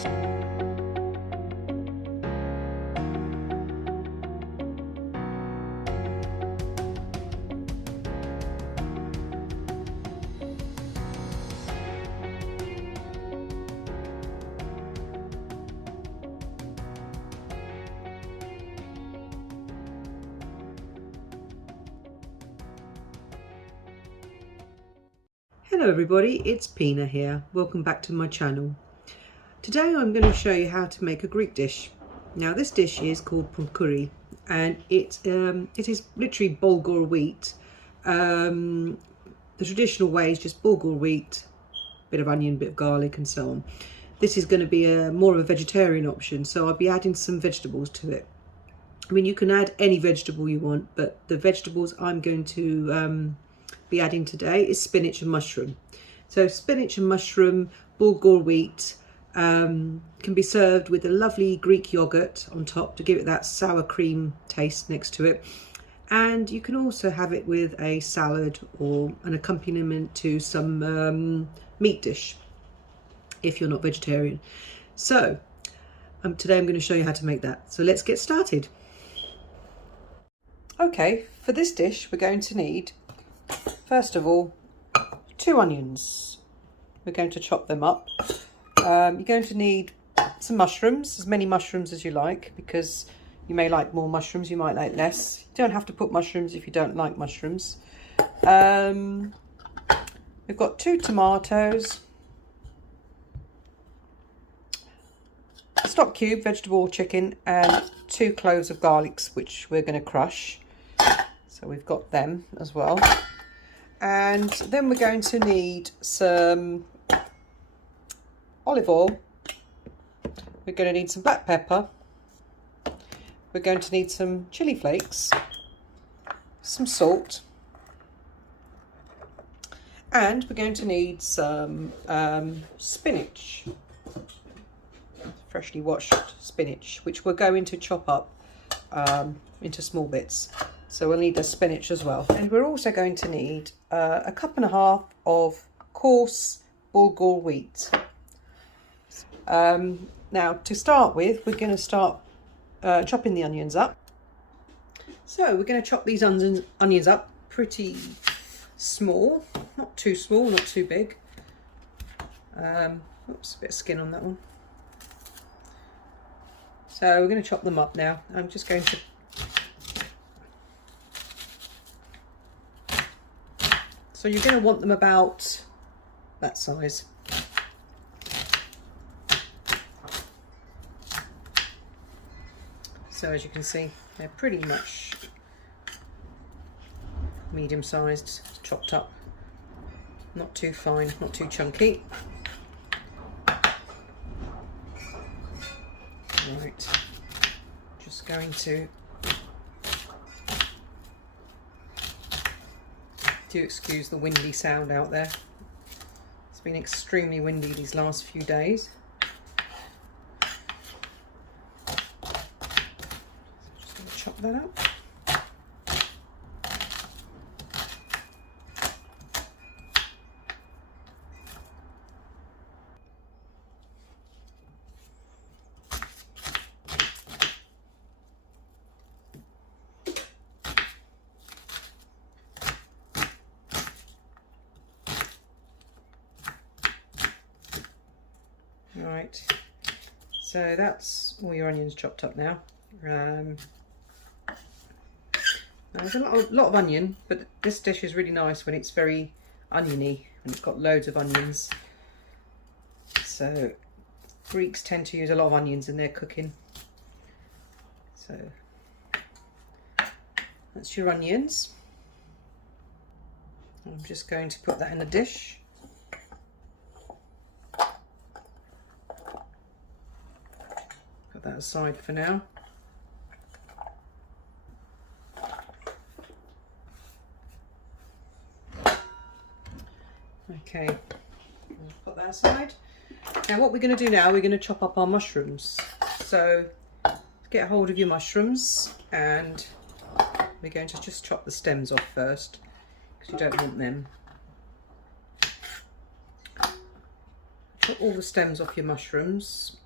Hello everybody, it's Pina here. Welcome back to my channel. Today I'm going to show you how to make a Greek dish. Now this dish is called Pourgouri and it is literally Bulgur wheat. The traditional way is just Bulgur wheat, bit of onion, bit of garlic and so on. This is going to be more of a vegetarian option, so I'll be adding some vegetables to it. I mean, you can add any vegetable you want, but the vegetables I'm going to be adding today is spinach and mushroom. So spinach and mushroom, Bulgur wheat, can be served with a lovely Greek yoghurt on top to give it that sour cream taste next to it. And you can also have it with a salad or an accompaniment to some meat dish if you're not vegetarian. So today I'm going to show you how to make that. So let's get started. Okay, for this dish we're going to need, first of all, 2 onions. We're going to chop them up. You're going to need some mushrooms, as many mushrooms as you like, because you may like more mushrooms, you might like less. You don't have to put mushrooms if you don't like mushrooms. We've got 2 tomatoes, a stock cube, vegetable or chicken, and 2 cloves of garlic, which we're going to crush. So we've got them as well. And then we're going to need some olive oil. We're going to need some black pepper. We're going to need some chilli flakes, some salt, and we're going to need some spinach, freshly washed spinach, which we're going to chop up into small bits. So we'll need the spinach as well. And we're also going to need 1.5 cups of coarse Bulgur wheat. Now to start with, we're going to start chopping the onions up. So we're going to chop these onions up pretty small, not too small, not too big. Oops, a bit of skin on that one. So we're going to chop them up now. I'm just going to So you're going to want them about that size. So as you can see, they're pretty much medium-sized, chopped up. Not too fine, not too chunky. Right, just going to do excuse the windy sound out there. It's been extremely windy these last few days. Just going to chop that up. Right, so that's all your onions chopped up now. There's a lot of onion, but this dish is really nice when it's very oniony, and it's got loads of onions. So Greeks tend to use a lot of onions in their cooking. So that's your onions. I'm just going to put that in the dish. Put that aside for now. Okay, we'll put that aside. Now what we're going to do now, we're going to chop up our mushrooms. So get a hold of your mushrooms, and we're going to just chop the stems off first, because you don't want them. Chop all the stems off your mushrooms,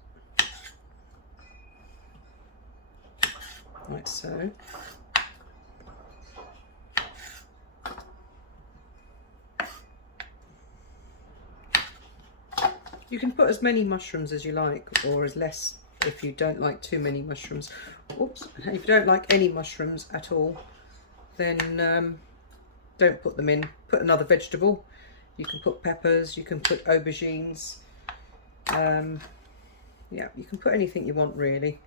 like so. You can put as many mushrooms as you like, or as less if you don't like too many mushrooms. Oops. If you don't like any mushrooms at all, then don't put them in. Put another vegetable. You can put peppers, you can put aubergines. Yeah, you can put anything you want really.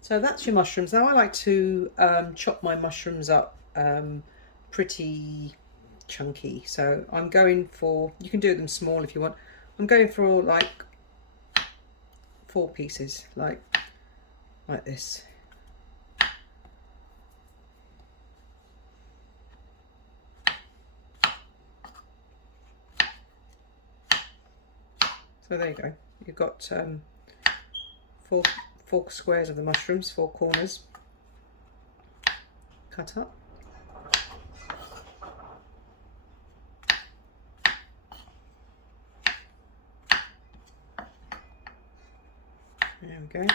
So that's your mushrooms. Now I like to chop my mushrooms up pretty chunky. So I'm going for, you can do them small if you want. I'm going for like 4 pieces, like this. So there you go. You've got 4 squares of the mushrooms, 4 corners cut up. There we go.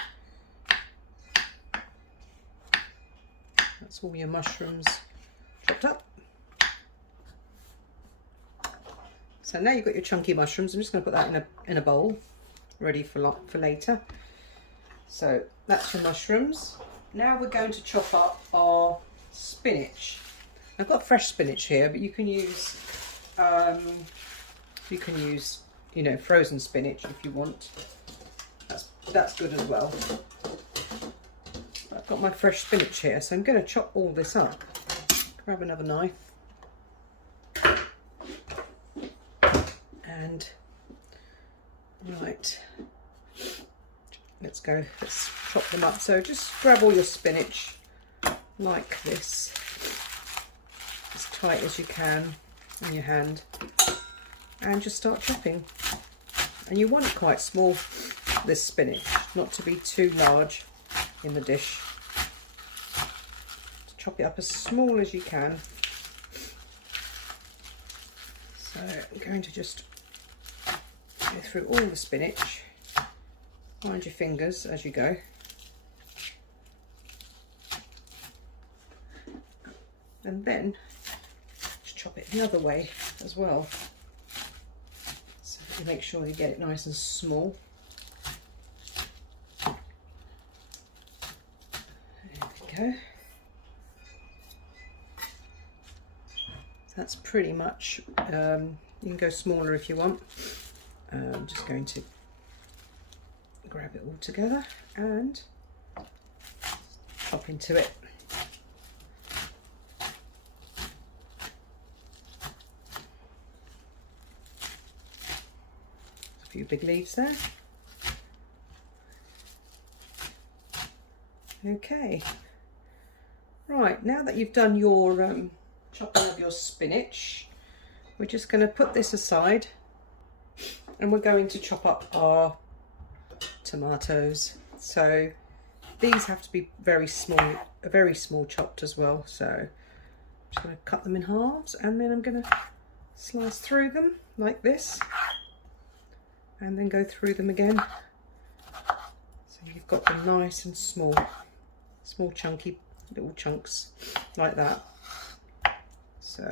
That's all your mushrooms chopped up. So now you've got your chunky mushrooms. I'm just going to put that in a bowl, ready for later. So that's your mushrooms. Now we're going to chop up our spinach. I've got fresh spinach here, but you can use you know, frozen spinach if you want. That's good as well. I've got my fresh spinach here, so I'm going to chop all this up. Grab another knife. And right, let's go. Let's chop them up. So just grab all your spinach like this, as tight as you can in your hand, and just start chopping. And you want it quite small, this spinach, not to be too large in the dish. Just chop it up as small as you can. So I'm going to just go through all the spinach. Mind your fingers as you go. And then just chop it the other way as well. So you make sure you get it nice and small. There we go. That's pretty much, you can go smaller if you want. I'm just going to grab it all together and chop into it. A few big leaves there. Okay. Right, now that you've done your chopping of your spinach, we're just going to put this aside and we're going to chop up our tomatoes. So these have to be very small chopped as well. So I'm just going to cut them in halves, and then I'm going to slice through them like this and then go through them again. So you've got them nice and small chunky little chunks like that. So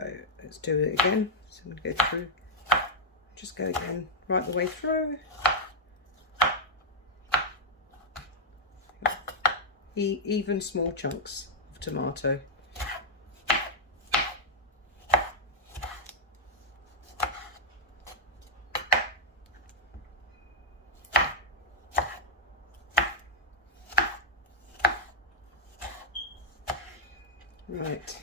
let's do it again. So I'm going to go through, just go again right the way through. Even small chunks of tomato. Right,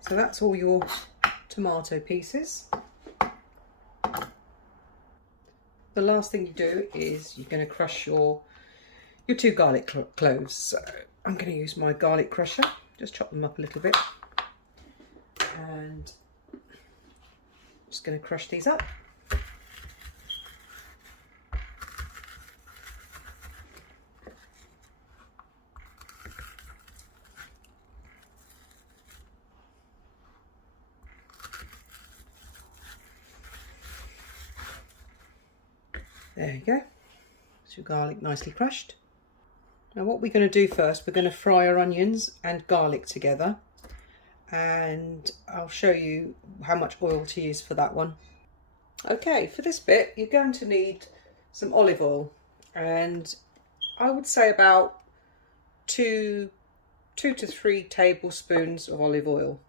so that's all your tomato pieces. The last thing you do is you're going to crush your 2 garlic cloves. So I'm going to use my garlic crusher, just chop them up a little bit, and just going to crush these up. There you go. So Some garlic nicely crushed. Now what we're going to do first, we're going to fry our onions and garlic together, and I'll show you how much oil to use for that one. Okay, for this bit you're going to need some olive oil, and I would say about two to 3 tablespoons of olive oil.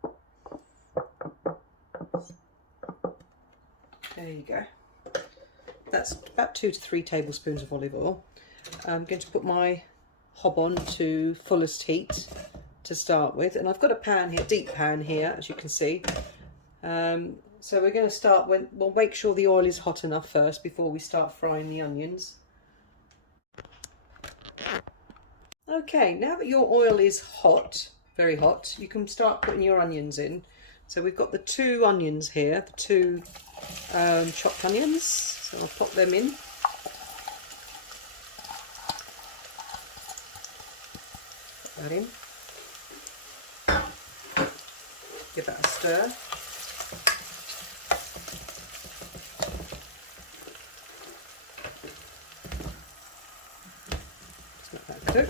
There you go. That's about 2 to 3 tablespoons of olive oil. I'm going to put my hob on to fullest heat to start with, and I've got a pan here, deep pan here, as you can see. So we're going to start we'll make sure the oil is hot enough first before we start frying the onions. Okay, now that your oil is hot, very hot, you can start putting your onions in. So we've got the 2 onions here, the 2 chopped onions. So I'll pop them in. Put that in. Give that a stir. Let that cook.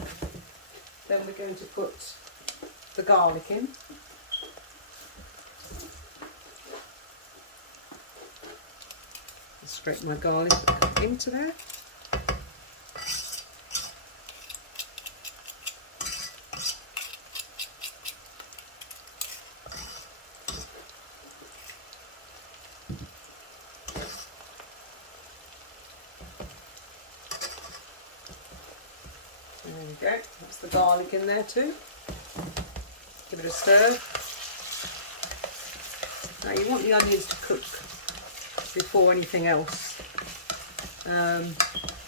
Then we're going to put the garlic in. Scrape my garlic into there. There we go, that's the garlic in there too. Give it a stir. Now you want the onions to cook before anything else.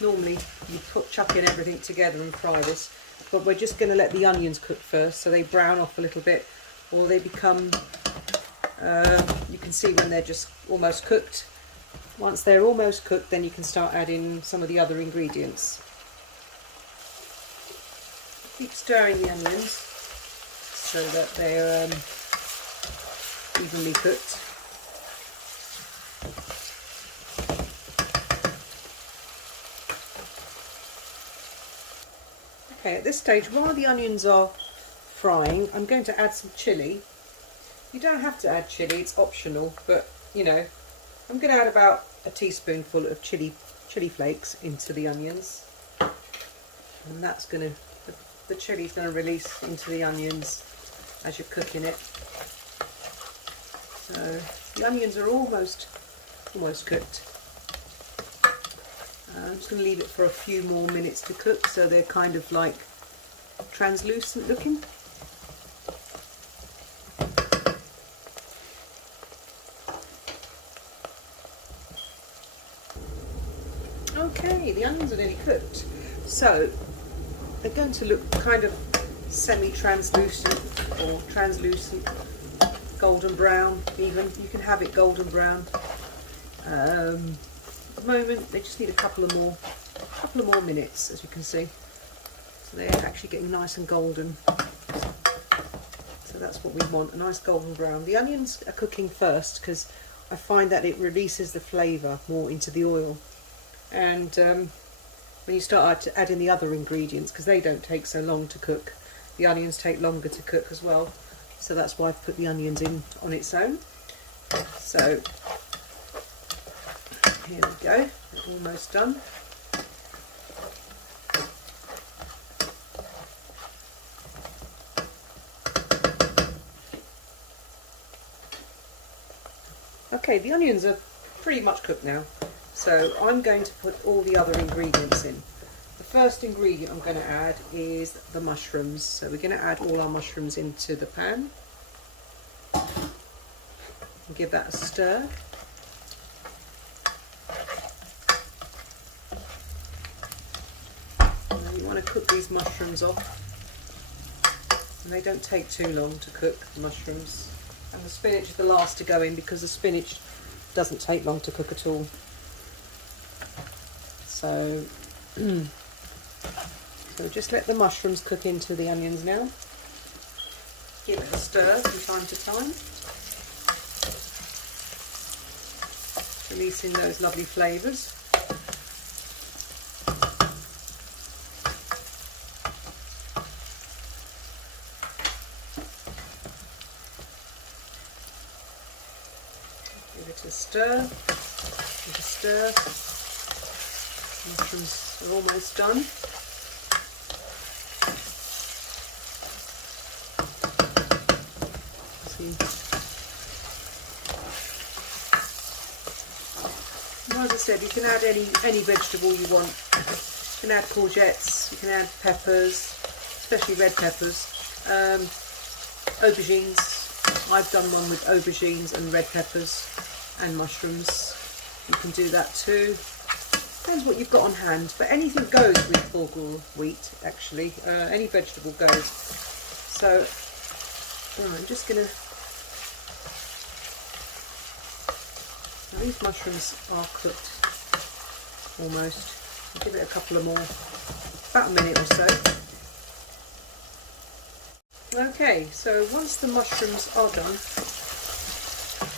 Normally you chuck in everything together and fry this, but we're just going to let the onions cook first so they brown off a little bit, or they become, you can see when they're just almost cooked. Once they're almost cooked, then you can start adding some of the other ingredients. Keep stirring the onions so that they're evenly cooked. Okay, at this stage, while the onions are frying, I'm going to add some chilli. You don't have to add chilli, it's optional, but you know, I'm going to add about a teaspoonful of chilli flakes into the onions, and that's going to, the chilli is going to release into the onions as you're cooking it. So the onions are almost cooked. I'm just going to leave it for a few more minutes to cook so they're kind of like translucent looking. Okay, the onions are nearly cooked. So they're going to look kind of semi-translucent or translucent, golden brown even. You can have it golden brown. At the moment they just need a couple of more minutes, as you can see. So they're actually getting nice and golden. So that's what we want, a nice golden brown. The onions are cooking first because I find that it releases the flavour more into the oil. And when you start adding the other ingredients, because they don't take so long to cook, the onions take longer to cook as well. So that's why I've put the onions in on its own. So here we go, we're almost done. Okay, the onions are pretty much cooked now, so I'm going to put all the other ingredients in. The first ingredient I'm going to add is the mushrooms, so we're going to add all our mushrooms into the pan and give that a stir. And you want to cook these mushrooms off, and they don't take too long to cook, the mushrooms. And the spinach is the last to go in because the spinach doesn't take long to cook at all. So, so just let the mushrooms cook into the onions now. Give it a stir from time to time, releasing those lovely flavours. So stir, stir. Mushrooms are almost done. As I said, you can add any vegetable you want. You can add courgettes, you can add peppers, especially red peppers, aubergines. I've done one with aubergines and red peppers and mushrooms. You can do that too. Depends what you've got on hand, but anything goes with bulgur wheat actually. Any vegetable goes. So I'm just going to... Now these mushrooms are cooked almost. I'll give it a couple of more, about a minute or so. Okay, so once the mushrooms are done,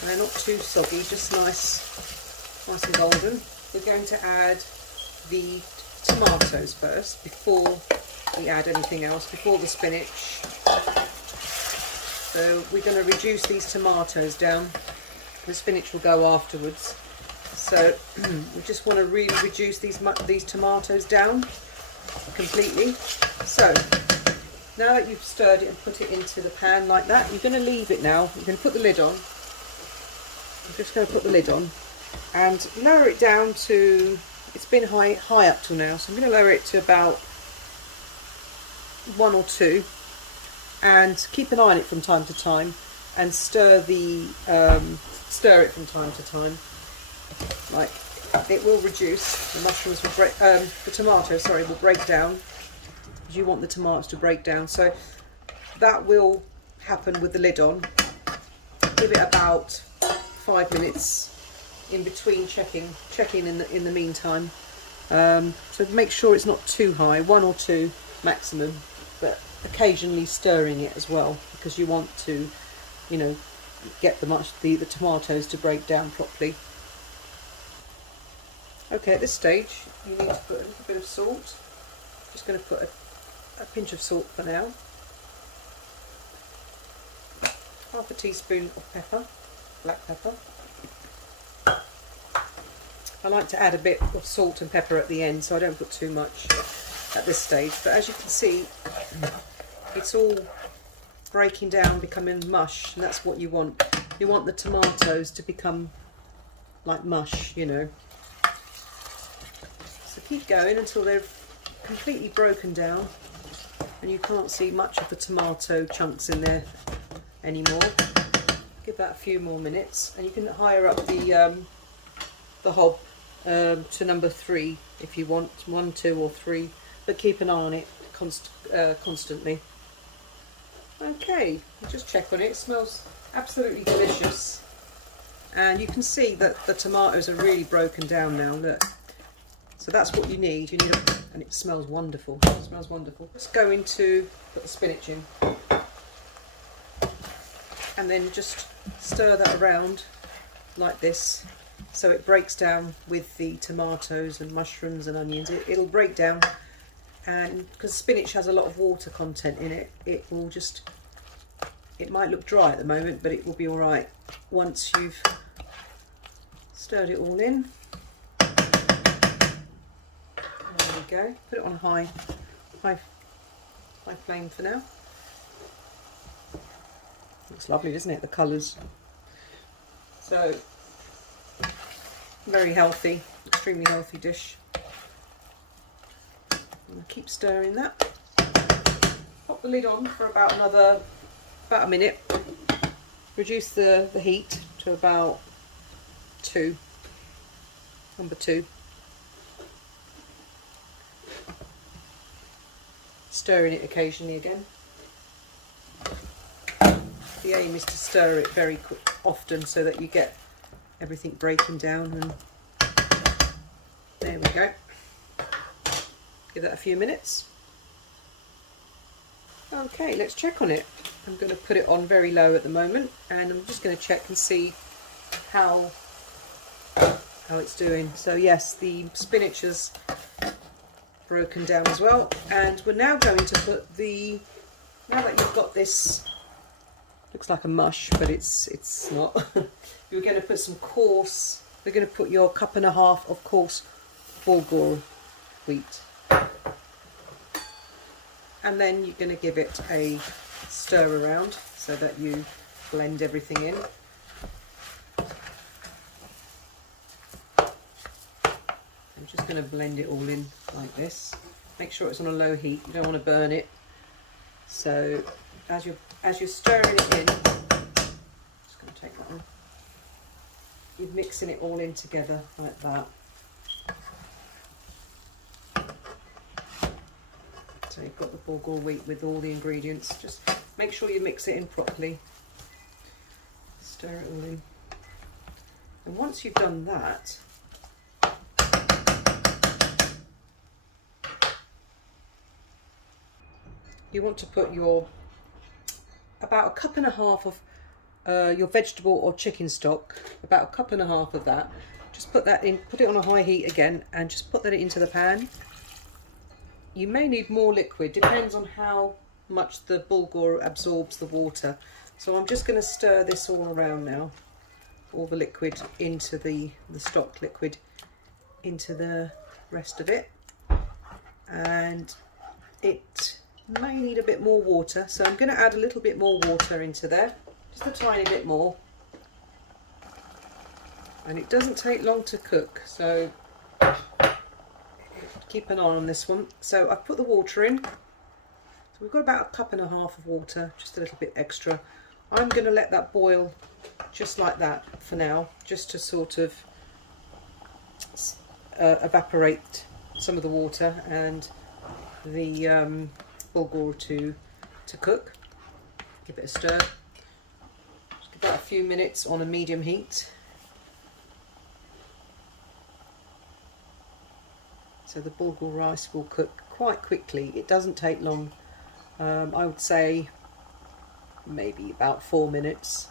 and they're not too soggy, just nice and golden, we're going to add the tomatoes first before we add anything else, before the spinach. So we're going to reduce these tomatoes down. The spinach will go afterwards. So we just want to really reduce these tomatoes down completely. So now that you've stirred it and put it into the pan like that, you're going to leave it now. You're going to put the lid on. I'm just going to put the lid on and lower it down to, it's been high up till now, so I'm going to lower it to about 1 or 2, and keep an eye on it from time to time, and stir it from time to time. Like, it will reduce, the mushrooms will break, the tomatoes, sorry, will break down, because you want the tomatoes to break down. So that will happen with the lid on. Give it about 5 minutes in between checking in the meantime. So make sure it's not too high, 1 or 2 maximum, but occasionally stirring it as well, because you want to, you know, get the tomatoes to break down properly. Okay, at this stage you need to put a little bit of salt. Just going to put a pinch of salt for now. Half a teaspoon of pepper, black pepper. I like to add a bit of salt and pepper at the end, so I don't put too much at this stage. But as you can see, it's all breaking down, becoming mush, and that's what you want. You want the tomatoes to become like mush, you know. So keep going until they're completely broken down and you can't see much of the tomato chunks in there anymore. Give that a few more minutes, and you can higher up the hob to number 3 if you want, 1, 2 or 3, but keep an eye on it constantly. Okay, just check on it. It smells absolutely delicious, and you can see that the tomatoes are really broken down now. Look, so that's what you need. And it smells wonderful. It smells wonderful. Just going to put the spinach in, and then just stir that around like this, so it breaks down with the tomatoes and mushrooms and onions. It'll break down, and because spinach has a lot of water content in it, it will just, it might look dry at the moment, but it will be all right once you've stirred it all in. There we go. Put it on high flame for now. Looks lovely, doesn't it? The colours. So very healthy, extremely healthy dish. And keep stirring that. Pop the lid on for about a minute. Reduce the heat to about 2, number 2. Stirring it occasionally again. The aim is to stir it very often so that you get everything breaking down, and there we go. Give that a few minutes. Okay, let's check on it. I'm going to put it on very low at the moment, and I'm just going to check and see how it's doing. So yes, the spinach has broken down as well, and we're now going to put now that you've got this Looks like a mush, but it's not. You're going to put some coarse, we're going to put your 1.5 cups of coarse Bulgur wheat. And then you're going to give it a stir around so that you blend everything in. I'm just going to blend it all in like this. Make sure it's on a low heat, you don't want to burn it. So as you're stirring it in, just going to take that one. You're mixing it all in together like that. So you've got the Bulgur wheat with all the ingredients. Just make sure you mix it in properly. Stir it all in. And once you've done that, you want to put your about 1.5 cups of your vegetable or chicken stock, about 1.5 cups of that. Just put that in, put it on a high heat again, and just put that into the pan. You may need more liquid, depends on how much the Bulgur absorbs the water. So I'm just going to stir this all around now, all the liquid into the stock liquid into the rest of it. And it may need a bit more water, so I'm going to add a little bit more water into there, just a tiny bit more. And it doesn't take long to cook, so keep an eye on this one. So I've put the water in. So we've got about 1.5 cups of water, just a little bit extra. I'm going to let that boil just like that for now, just to sort of evaporate some of the water and the Bulgur to cook. Give it a stir. Just give that a few minutes on a medium heat. So the Bulgur rice will cook quite quickly. It doesn't take long. I would say maybe about 4 minutes.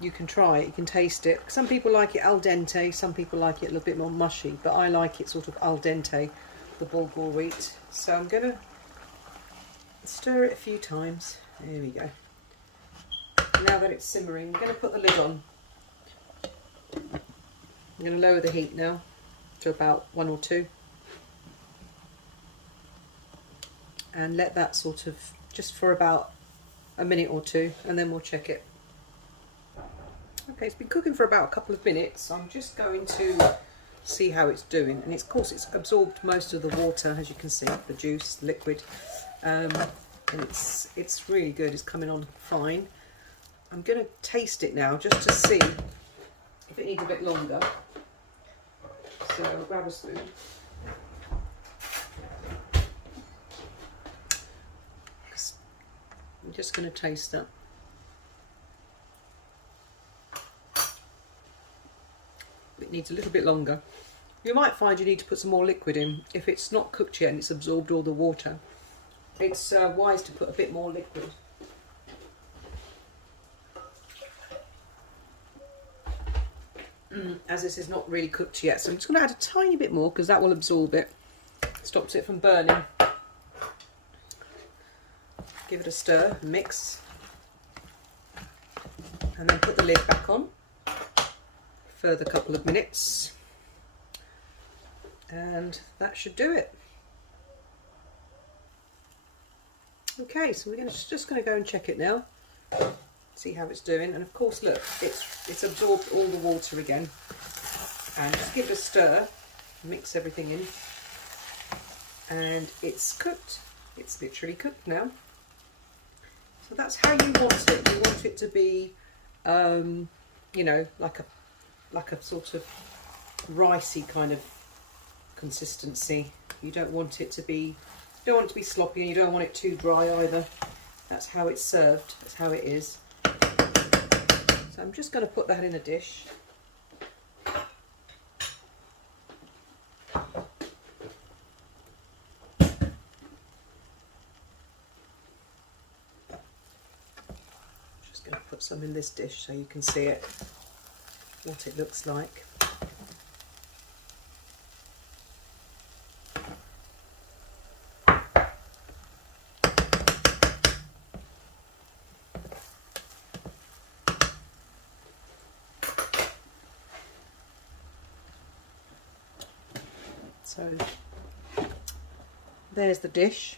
You can try it, you can taste it. Some people like it al dente, some people like it a little bit more mushy, but I like it sort of al dente, the Bulgur wheat. So I'm going to stir it a few times. There we go. Now that it's simmering, I'm going to put the lid on. I'm going to lower the heat now to about 1 or 2 and let that sort of just for about a minute or 2, and then we'll check it. Okay, it's been cooking for about a couple of minutes. I'm just going to see how it's doing, and of course it's absorbed most of the water, as you can see, the juice, the liquid, and it's really good. It's coming on fine. I'm going to taste it now just to see if it needs a bit longer. So I'll grab a spoon. I'm just going to taste that. It needs a little bit longer. You might find you need to put some more liquid in. If it's not cooked yet and it's absorbed all the water, it's wise to put a bit more liquid. As this is not really cooked yet, so I'm just going to add a tiny bit more because that will absorb it, stops it from burning. Give it a stir, mix, and then put the lid back on. Further couple of minutes, and that should do it. Okay, so we're just going to go and check it now. See how it's doing, and of course look, it's absorbed all the water again, and just give it a stir, mix everything in, and it's cooked. It's literally cooked now. So that's how you want it. You want it to be you know, like a sort of ricey kind of consistency. You don't want it to be sloppy, and you don't want it too dry either. That's how it's served, that's how it is. So I'm just going to put that in a dish. Just going to put some in this dish so you can see it, what it looks like. So there's the dish.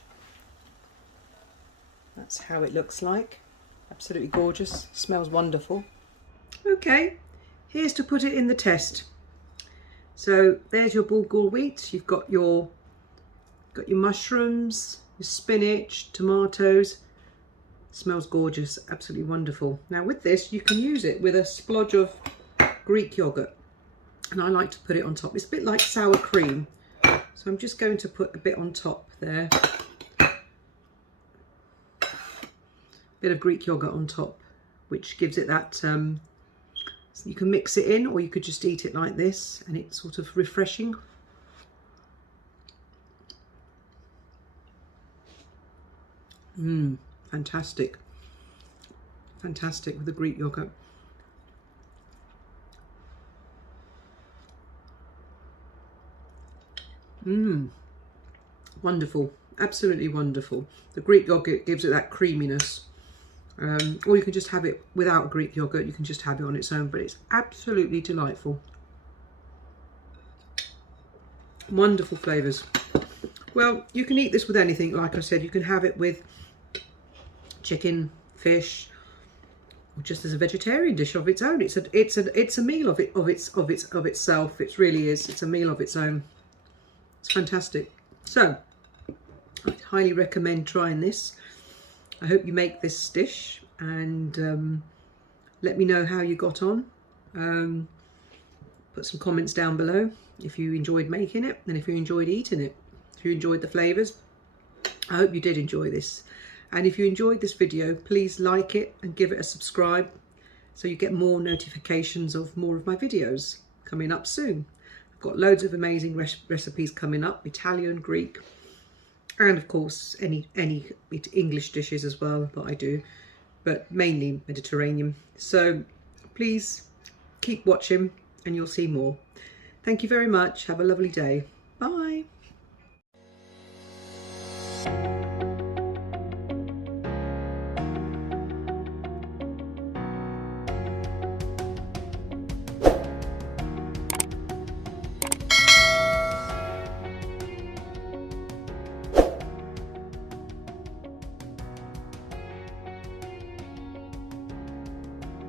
That's how it looks like. Absolutely gorgeous, smells wonderful. Okay, here's to put it in the test. So there's your bulgur wheat. You've got your mushrooms, your spinach, tomatoes. Smells gorgeous, absolutely wonderful. Now with this, you can use it with a splodge of Greek yogurt, and I like to put it on top. It's a bit like sour cream, so I'm just going to put a bit on top there. Bit of Greek yogurt on top, which gives it that, you can mix it in, or you could just eat it like this, and it's sort of refreshing. Fantastic. Fantastic with the Greek yogurt. Wonderful, absolutely wonderful. The Greek yogurt gives it that creaminess. Or you can just have it without Greek yogurt, you can just have it on its own, but it's absolutely delightful. Wonderful flavours. Well, you can eat this with anything, like I said. You can have it with chicken, fish, or just as a vegetarian dish of its own. It's a meal of itself. It really is. It's a meal of its own. It's fantastic. So I highly recommend trying this. I hope you make this dish, and let me know how you got on. Put some comments down below if you enjoyed making it, and if you enjoyed eating it, if you enjoyed the flavours. I hope you did enjoy this, and if you enjoyed this video, please like it and give it a subscribe so you get more notifications of more of my videos coming up soon. I've got loads of amazing recipes coming up, Italian, Greek, and of course any English dishes as well that I do, but mainly Mediterranean. So please keep watching and you'll see more. Thank you very much. Have a lovely day. Bye.